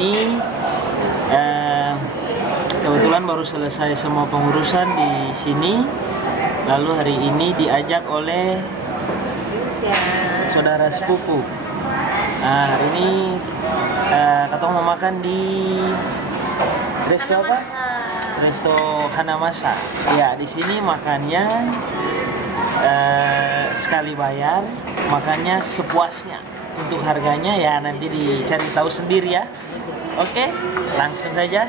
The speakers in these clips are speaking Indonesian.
ini kebetulan baru selesai semua pengurusan di sini. Lalu hari ini diajak oleh saudara sepupu. Nah, hari ini katong mau makan di resto apa? Resto Hanamasa. Ya, di sini makannya sekali bayar, makannya sepuasnya. Untuk harganya ya nanti dicari tahu sendiri ya. Oke, langsung saja.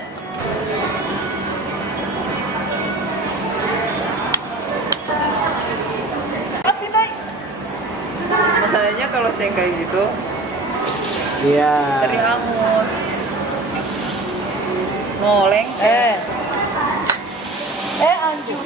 Masalahnya kalau saya kayak gitu, Iya. dari hangus, ngoleng. Anjing.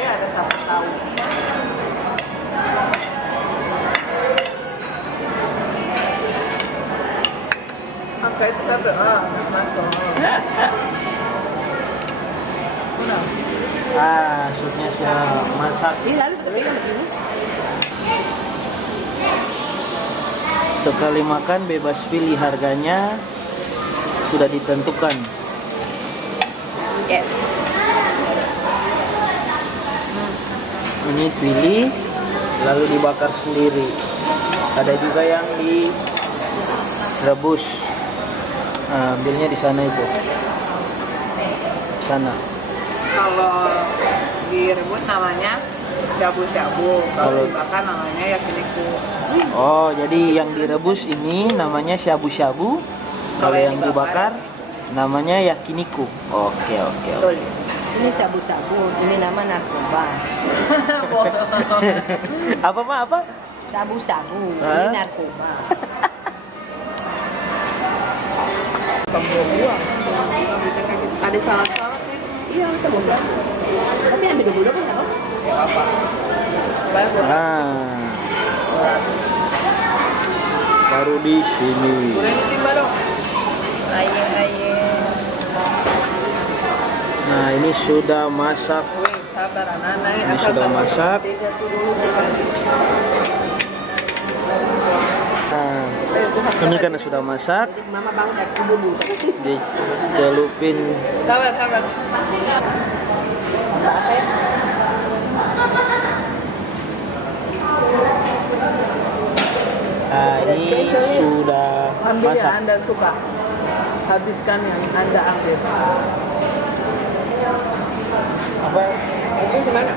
Ada satu tahu. Angka itu satu masuk. Supnya sudah masak. Sekali makan bebas pilih, harganya sudah ditentukan. Yes. Ini pilih lalu dibakar sendiri. Ada juga yang direbus. Nah, ambilnya di sana itu. Sana. Kalau direbus namanya shabu-shabu, kalau Kalau- dibakar namanya yakiniku. Oh, jadi yang direbus ini namanya shabu-shabu. Kalau yang dibakar namanya yakiniku. Oke. Betul. Ini sabu-sabu, ini nama narkoba. Apa Mak? Apa? Sabu-sabu, Hah? ini narkoba. Pembuang. Ada salad-salad nih. Iya, sabu-sabu. Tapi ambil dulu kan tahu? Ya apa? Banyak Baru di sini. goreng timba dong. Aye. Nah, ini sudah masak. Wih, sabar anak-anak. Ini sudah masak. Nah, ini karena sudah masak, Mama bangun dari dulu. dicelupin. Sabar. Nah, ini sudah Ambil masak. yang Anda suka. Habiskan yang Anda ambil. Apa? Ini gimana?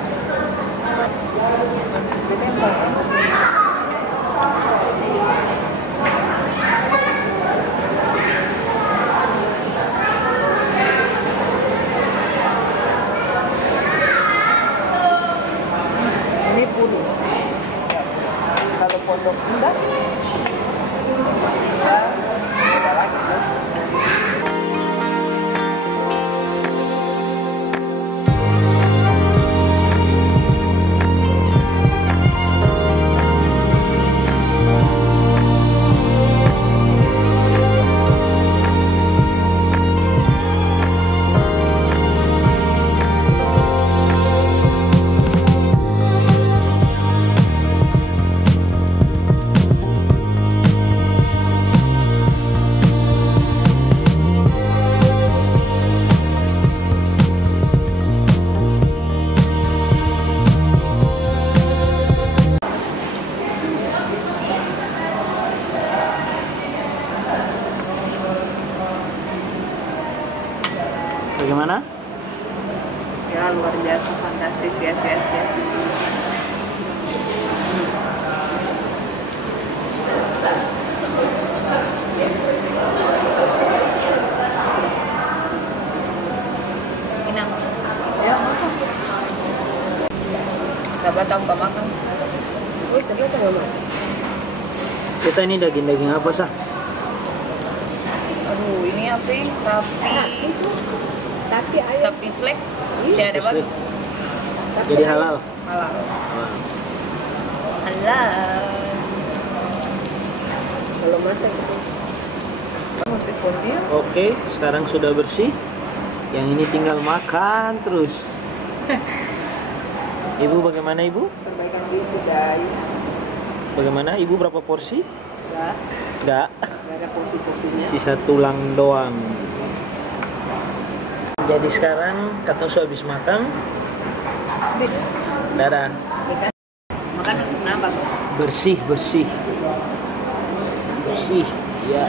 Ini puluh. Kalau pondok enggak. Bagaimana? Ya luar biasa, fantastis, yes. Inang. Ya, makan. Sabar tanpa makan. Kita ini daging-daging apa sah? Aduh, ini apa? Sapi. Tapi ayam Sapi slek. Masih ada bang? Jadi halal. Malah. Halal. Kalau masak itu. Mau telepon dia. Oke, sekarang sudah bersih. Yang ini tinggal makan terus. Ibu bagaimana ibu? Perbaikan diri sudah. Bagaimana ibu berapa porsi? Enggak. Enggak. Enggak ada porsi-porsinya. Sisa tulang doang. Jadi sekarang Katosu habis makan. Dadah. Makan untuk nambah. Bersih. Ya.